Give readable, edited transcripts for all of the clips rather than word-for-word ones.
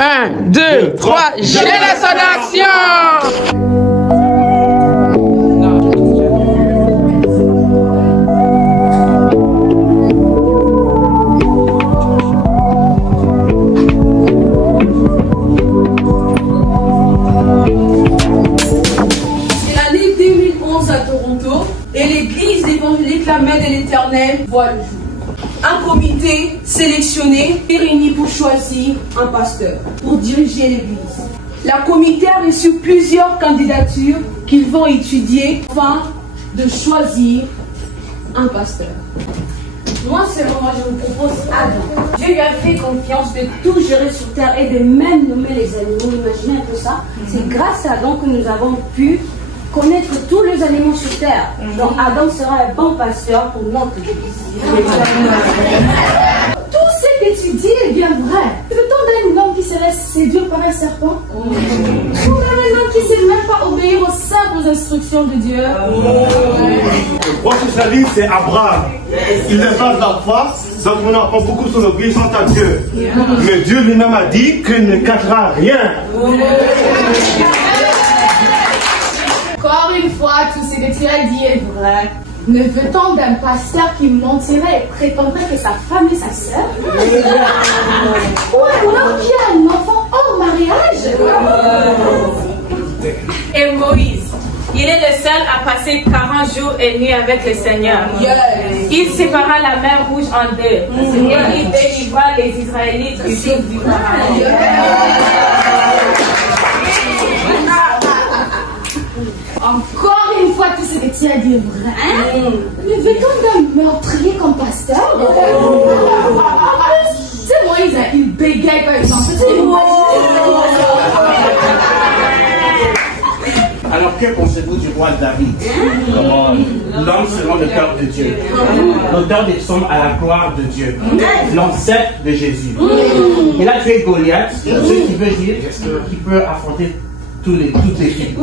1, 2, 3, génération d'action! Et l'église évangélique La Main de l'Éternel voit le jour. Un comité sélectionné est réuni pour choisir un pasteur pour diriger l'église. La comité a reçu plusieurs candidatures qu'ils vont étudier afin de choisir un pasteur. Moi seulement, je vous propose Adam. Dieu lui a fait confiance de tout gérer sur terre et de même nommer les animaux. Imaginez un peu ça. C'est grâce à Adam que nous avons pu connaître tous les animaux sur terre. Donc Adam sera un bon pasteur pour notre église. Tout ce que tu dis est bien vrai. Veut-on d'un homme qui se laisse séduire par un serpent? Ou d'un homme qui ne sait même pas obéir aux simples instructions de Dieu? Le roi socialiste, c'est Abraham. Il est pas de la foi, donc on apprend beaucoup sur l'obéissance à Dieu. Mais Dieu lui-même a dit qu'il ne cachera rien. Encore une fois, tout ce que tu as dit est vrai. Ne veut-on d'un pasteur qui mentirait et prétendrait que sa femme est sa sœur? Ou alors qui a un enfant hors mariage? Et Moïse, il est le seul à passer 40 jours et nuits avec le Seigneur. Il sépara la mer Rouge en deux et il délivra les Israélites du joug du Pharaon. Encore une fois, tout ce que tu as dit est vrai. Ne veut-on d'un meurtrier comme pasteur? C'est Moïse, il bégaye par exemple. Alors que pensez-vous du roi David? L'homme selon le cœur de Dieu, l'auteur des psaumes à la gloire de Dieu, l'ancêtre de Jésus. Il a tué Goliath, ce qui veut dire qu'il peut affronter toutes les filles.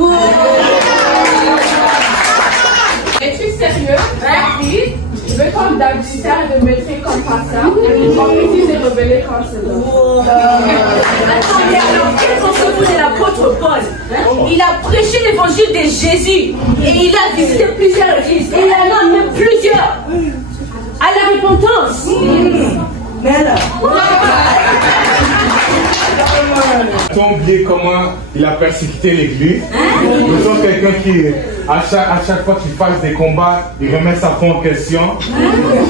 Es-tu sérieux? David, veut comme David de me traiter comme pasteur et mon petit s'est rebellé quand c'est l'homme. Attendez, alors quel pensez-vous de l'apôtre Paul? Il a prêché l'évangile de Jésus et il a visité plusieurs églises et il en a même plusieurs à la repentance. Mais alors, As-tu oublié comment il a persécuté l'église? Nous sommes quelqu'un qui, à chaque fois qu'il fasse des combats, il remet sa foi en question.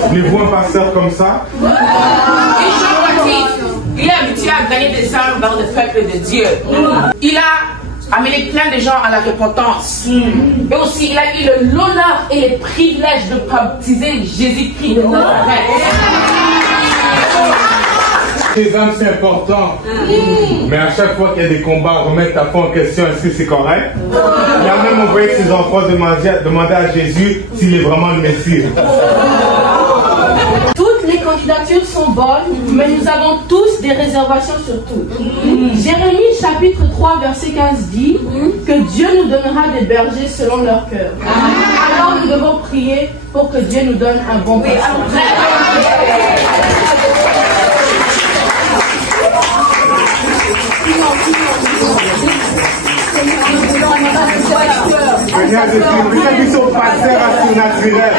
Voulez-vous un pasteur comme ça? Et Jean-Baptiste, il est habitué à gagner des âmes vers le peuple de Dieu. Il a amené plein de gens à la repentance. Et aussi, il a eu l'honneur et le privilège de baptiser Jésus-Christ de Nazareth. Les âmes, c'est important. Mais à chaque fois qu'il y a des combats, remettre ta foi en question, est-ce que c'est correct? Il a même envoyé ses enfants demander à Jésus s'il est vraiment le Messie. toutes les candidatures sont bonnes, mais nous avons tous des réservations sur toutes. Jérémie chapitre 3 verset 15 dit que Dieu nous donnera des bergers selon leur cœur. Alors nous devons prier pour que Dieu nous donne un bon pasteur. Seigneur, je suis qui sont pasteur à surnaturel.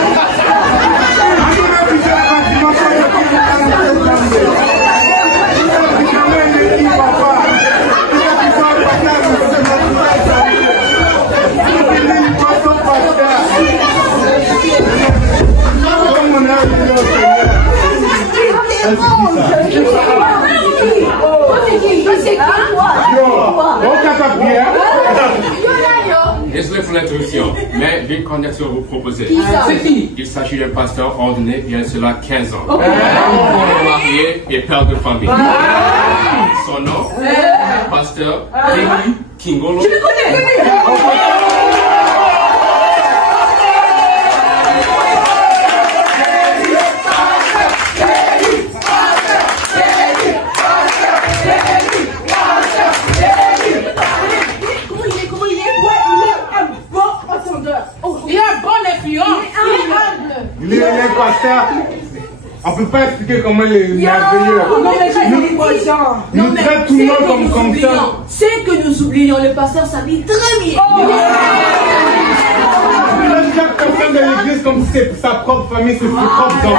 Désolé pour l'introduction, mais j'ai une candidature à vous proposer. C'est qui? Il s'agit d'un pasteur ordonné il y a cela 15 ans. Marié et père de famille. Son nom, pasteur Kingolo. Je le connais. Il a une bonne influence. Il est un pasteur. on ne peut pas expliquer comment il est merveilleux. Non, nous traite tout le monde comme ça. C'est que nous oublions, le pasteur s'habille très bien. Il traite chaque personne de l'église comme si c'est sa propre famille, c'est ses propres enfants.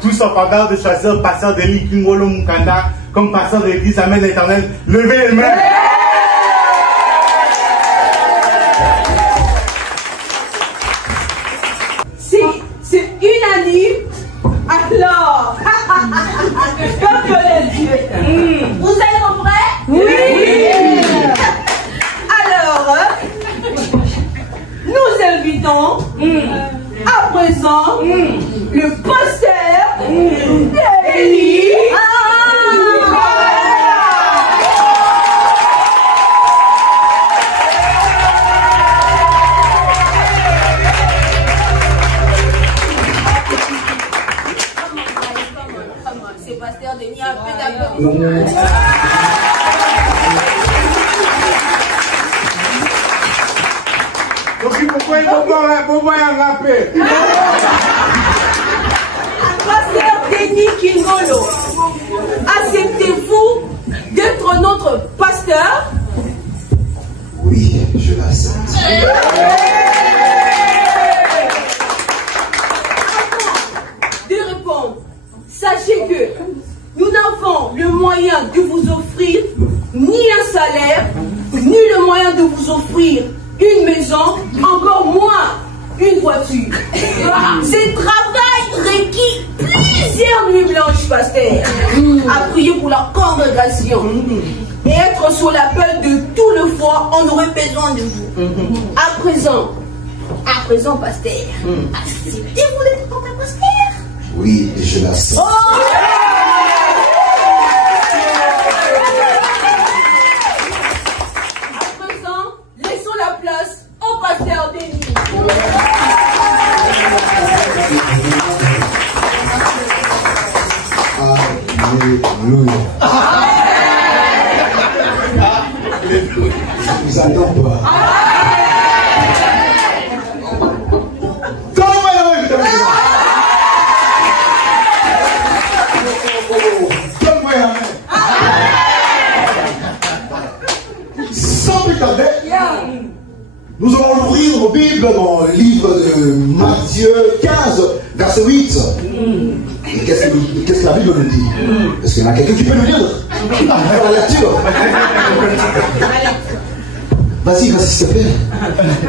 Tous en faveur de choisir le pasteur Denis Kingolo Mukanda comme pasteur de l'église Amen l'Éternel. Levez les mains. C'est unanime. Alors, peuple de Dieu, vous êtes prêts? Oui. Alors, nous invitons à présent le pasteur Denis. C'est pasteur Denis, un peu d'applaudissements. Donc pourquoi il faut pas un rappel? Pasteur Denis Kingolo, acceptez-vous d'être notre pasteur? Oui, je l'accepte. Avant de répondre, sachez que nous n'avons le moyen de vous offrir ni un salaire, ni le moyen de vous offrir une maison, encore moins une voiture. Ce travail requiert plusieurs nuits blanches, pasteur, à prier pour la congrégation. Et être sous l'appel de tout le foi, on aurait besoin de vous. À présent, pasteur, acceptez-vous d'être notre pasteur? Oui, je l'accepte. À présent, laissons la place au pasteur Denis. Alléluia. Je vous attends pas. Donne-moi la main. Sans plus tarder, nous allons ouvrir nos Bibles dans le livre de Matthieu 15, verset 8. Et qu'est-ce que la Bible nous dit? Est-ce qu'il y en a quelqu'un qui peut nous lire? Faire la lecture. Vas-y, s'il te plaît.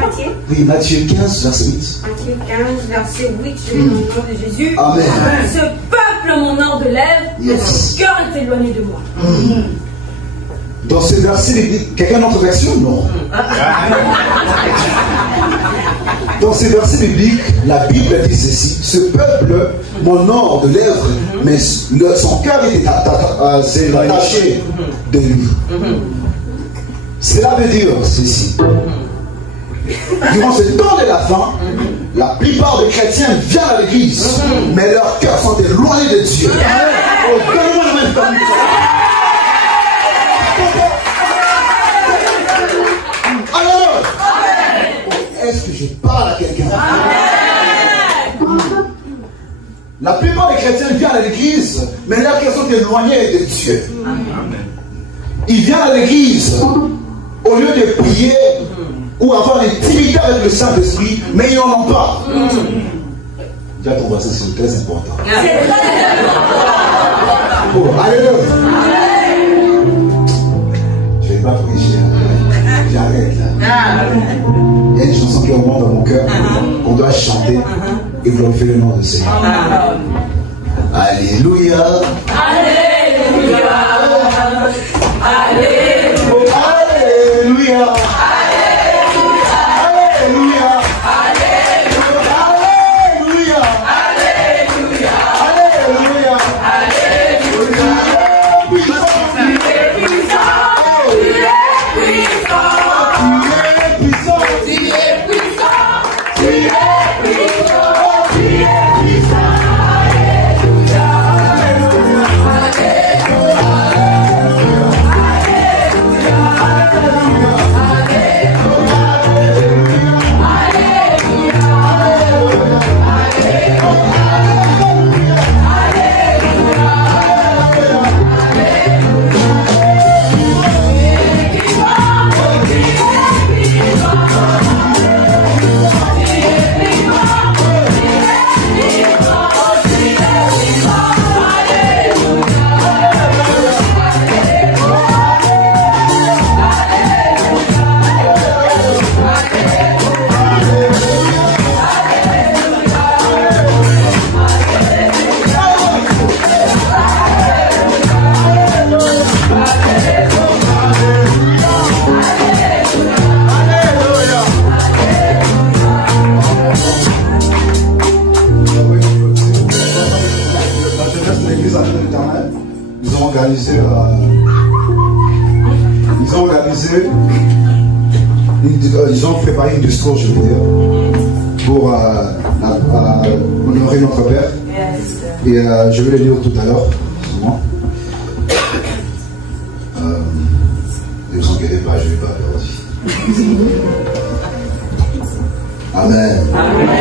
Matthieu. Oui, Matthieu 15, verset 8. Matthieu 15, verset 8, je vais dans le nom de Jésus. Amen. Ce peuple m'honore de lèvres, mais son cœur est éloigné de moi. Dans ce verset, quelqu'un d'autre version? Non. Dans ces versets bibliques, la Bible dit ceci: ce peuple m'honore de lèvres, mais son cœur est attaché de lui. Cela veut dire ceci. Durant ce temps de la fin, la plupart des chrétiens viennent à l'église, mais leurs cœurs sont éloignés de Dieu. Oh, donne-moi la main. Alors, est-ce que je parle à quelqu'un? La plupart des chrétiens viennent à l'église, mais leurs cœurs sont éloignés de Dieu. Ils viennent à l'église au lieu de prier ou avoir une intimité avec le Saint-Esprit, mais ils n'en ont pas. Dis à ton voisin, c'est très important. Oh, alléluia. Je ne vais pas prêcher. J'arrête là. Il y a une chanson qui remonte dans mon cœur, qu'on doit chanter et glorifier le nom du Seigneur. Alléluia. Alléluia. Alléluia. Alléluia. ils ont préparé un discours, je veux dire, pour honorer notre Père. Et je vais le lire tout à l'heure, souvent. Ne vous inquiétez pas, je ne vais pas le dire. Amen. Amen.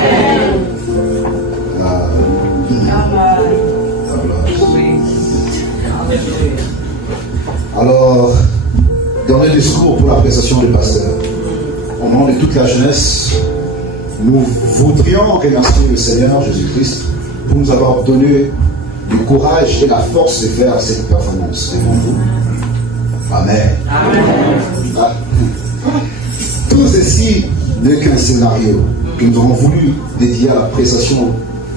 Alors, dans le discours pour la prestation du pasteur, au nom de toute la jeunesse, nous voudrions remercier le Seigneur Jésus-Christ pour nous avoir donné du courage et la force de faire cette performance devant vous. Amen. Amen. Ah. Tout ceci n'est qu'un scénario que nous avons voulu dédier à la prestation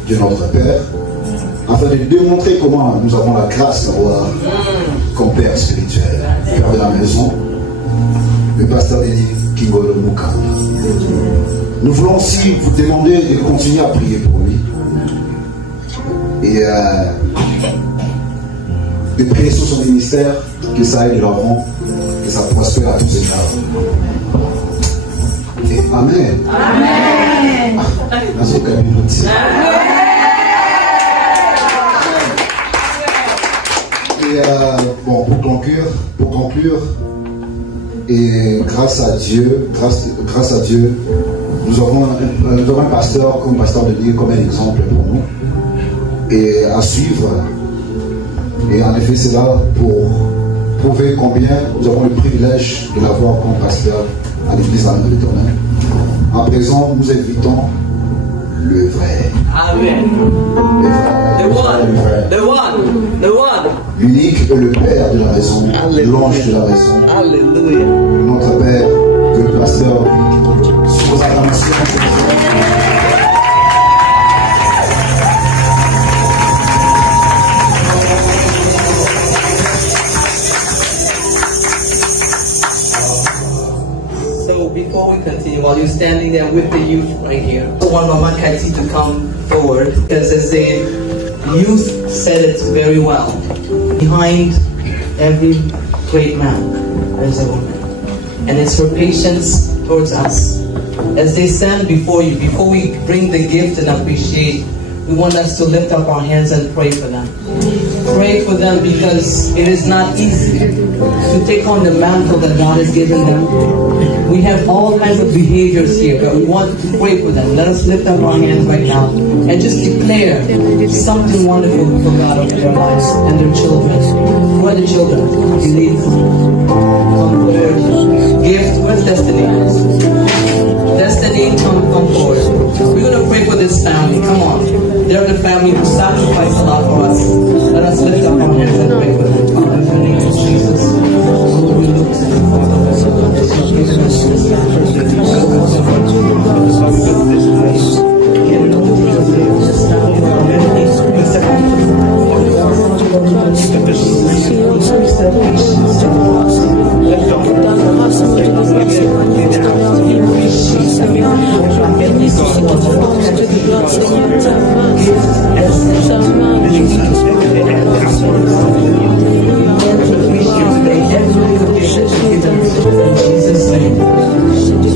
de notre Père, afin de démontrer comment nous avons la grâce d'avoir comme Père spirituel, Père de la maison, le pasteur Denis Kingolo Mukamba. Nous voulons aussi vous demander de continuer à prier pour lui et de prier sur son ministère, que ça aide l'enfant, que ça prospère à tous égards. Et Amen. Amen. Et bon, pour conclure, et grâce à Dieu, nous avons un pasteur comme pasteur de Dieu, comme un exemple pour nous, et à suivre. Et en effet, c'est là pour prouver combien nous avons le privilège de l'avoir comme pasteur à l'église de l'Éternel. À présent, nous invitons le vrai. Amen. The one. L'unique et le Père de la maison, l'ange de la maison. Alléluia. Notre Père, le pasteur, sur vos acclamations. Before we continue, while you're standing there with the youth right here, I want Mama Kati to come forward, because as the youth said it very well, behind every great man, there's a woman. And it's her patience towards us. As they stand before you, before we bring the gift and appreciate, we want us to lift up our hands and pray for them. Pray for them, because it is not easy to take on the mantle that God has given them. We have all kinds of behaviors here, but we want to pray for them. Let us lift up our hands right now and just declare something wonderful for God over their lives and their children. Who are the children? Believe. Come forward. Gift. Where's Destiny? Destiny, come forward. We're going to pray for this family. Come on. They're the family who sacrificed a lot for us. Let us lift up our hands and pray for them. Father, in the name of Jesus. Lord, we look to you, Father.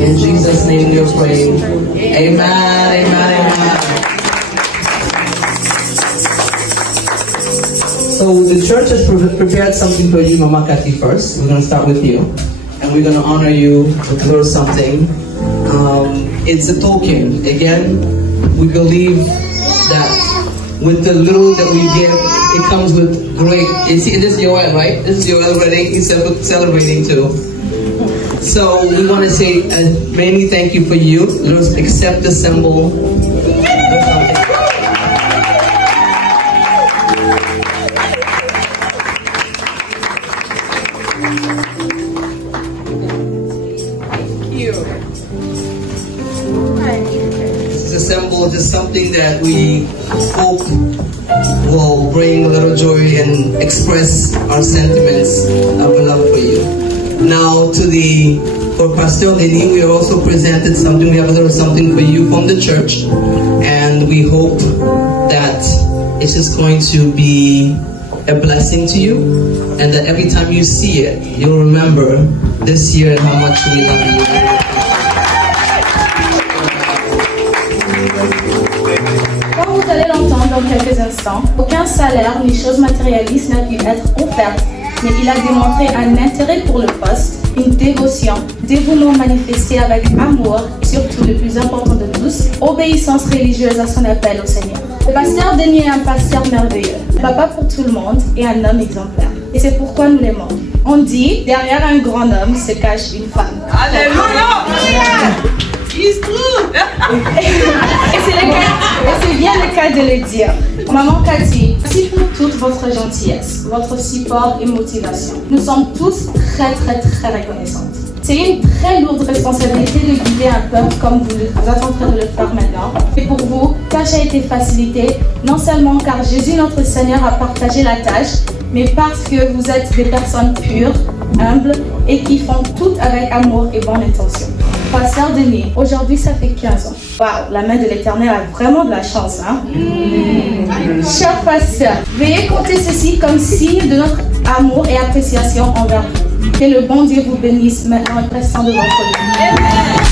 In Jesus' name we are praying. Amen, amen, amen. So the church has prepared something for you, Mama Kati, first. We're going to start with you. And we're going to honor you with a little something. It's a token. Again, we believe that with the little that we give, it comes with great. You see, this is Joel, right? This is Joel wedding. He's celebrating too. So we want to say many thank you for you. Let us accept the symbol. This is a symbol, just something that we hope will bring a little joy and express our sentiments of love for you. Now, for Pastor Denis, we are also presented something. We have a little something for you from the church, and we hope that it's just going to be a blessing to you, and that every time you see it, you'll remember this year how much we love you. dans quelques instants. Aucun salaire ni chose matérialiste n'a pu être offerte, mais il a démontré un intérêt pour le poste, une dévotion, dévouement manifesté avec amour, surtout le plus important de tous, obéissance religieuse à son appel au Seigneur. Le pasteur Denis est un pasteur merveilleux, papa pour tout le monde et un homme exemplaire. Et c'est pourquoi nous l'aimons. On dit, derrière un grand homme se cache une femme. Alléluia! Et c'est bien le cas de le dire. Maman Cathy, merci pour toute votre gentillesse, votre support et motivation. Nous sommes tous très reconnaissantes. C'est une très lourde responsabilité de guider un peuple comme vous êtes en train de le faire maintenant. Et pour vous, la tâche a été facilitée, non seulement car Jésus notre Seigneur a partagé la tâche, mais parce que vous êtes des personnes pures, humbles et qui font tout avec amour et bonne intention. Pasteur Denis, aujourd'hui ça fait 15 ans. Waouh, la main de l'Éternel a vraiment de la chance, hein? Cher pasteur, veuillez compter ceci comme signe de notre amour et appréciation envers vous. Que le bon Dieu vous bénisse maintenant et restant de votre vie.